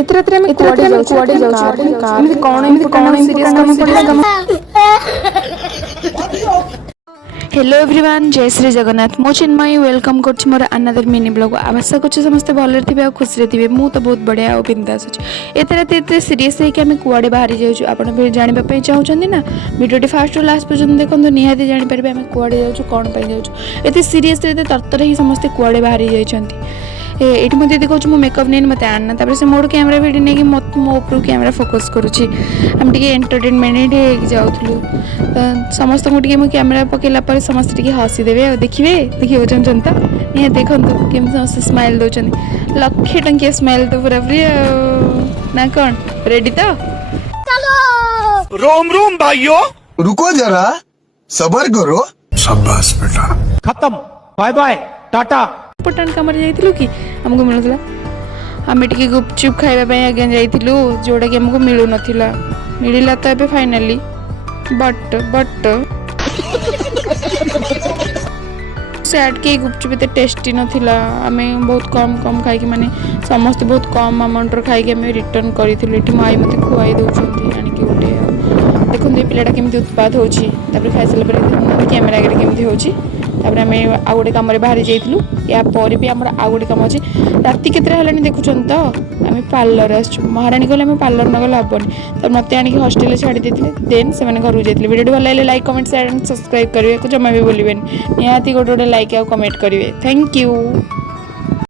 ଏତେ ରାତିରେ ଆମେ କୁଆଡେ ଯାଉଛୁ ଏମିତି କଣ ସିରିୟସ୍ କାମ ପଡିଲା। हेलो एवरीवन जय श्री जगन्नाथ मो चिन्मयी वेलकम कर मोर अनदर मिनी ब्लॉग आशा कर समस्ते भले थे खुशी थे मु तो बहुत बढ़िया और बिंदास अच्छी एत रात एत सीरीयस होकर कुआड़े बाहरी जाऊँ आप जानवाई चाहते ना भिडियो फास्ट लास्ट पर्यटन देखो निहाती जापर आम कुआड़े जाऊँ कौन जाऊँ एत सीरीयस तरतर ही समस्ते कुआड़े बाहरी जाइए ये मुझे देखा मो मेकअप नहीं मत आना तापर से मोर कैमेरा भिड नहीं मत मो ऊपर कैमेरा फोकस करुच्ची आम टे एंटरटेनमेंट जाऊँ समस्त को कैमेरा पकड़ा समस्त हसीदेवे देखिए देखिए चाहते तो निहाती देखो केमी समस्त स्माइल दौरान लक्षे टंकिया स्माइल तो पूरा फ्री ना कौन रेडी तो रोम रोम भाइयों रुको जरा सबर करो। शाबाश बेटा खत्म बाय बाय टाटा इम्पोर्टाट कम जाइलु कि आमको मिलूला आम टे गुपचुप खावाई आज्ञा जाइलु जोटा कि आमको मिलू नाला मिलला तो ए फाइनाली बट सैड के गुपचुप एत टेस्टी नाला आम बहुत कम कम खाई माने समस्त बहुत कम अमाउंट खाई आम रिटर्न करूँ माई मत खुआई दौरान आणिक गोटे देखो ये पिलाटा केमी उत्पाद होती खाई सारा कैमेरा आगे केमी होपर आम आउ गोटे कम बाहरी जाइलु यापर भी आम आउ गोटे कम अच्छे राति केतरा देखुं तो आम पार्लर आसु महाराणी कहले आम पार्लर न गले हेनी तो मत आनिक हस्टेल छाड़ी देते देन से घर जाते वीडियो भल लगे like comment share and subscribe करने को जमा भी बोलें निहाती गोटे गोटे लाइक आ कमेंट करेंगे थैंक यू।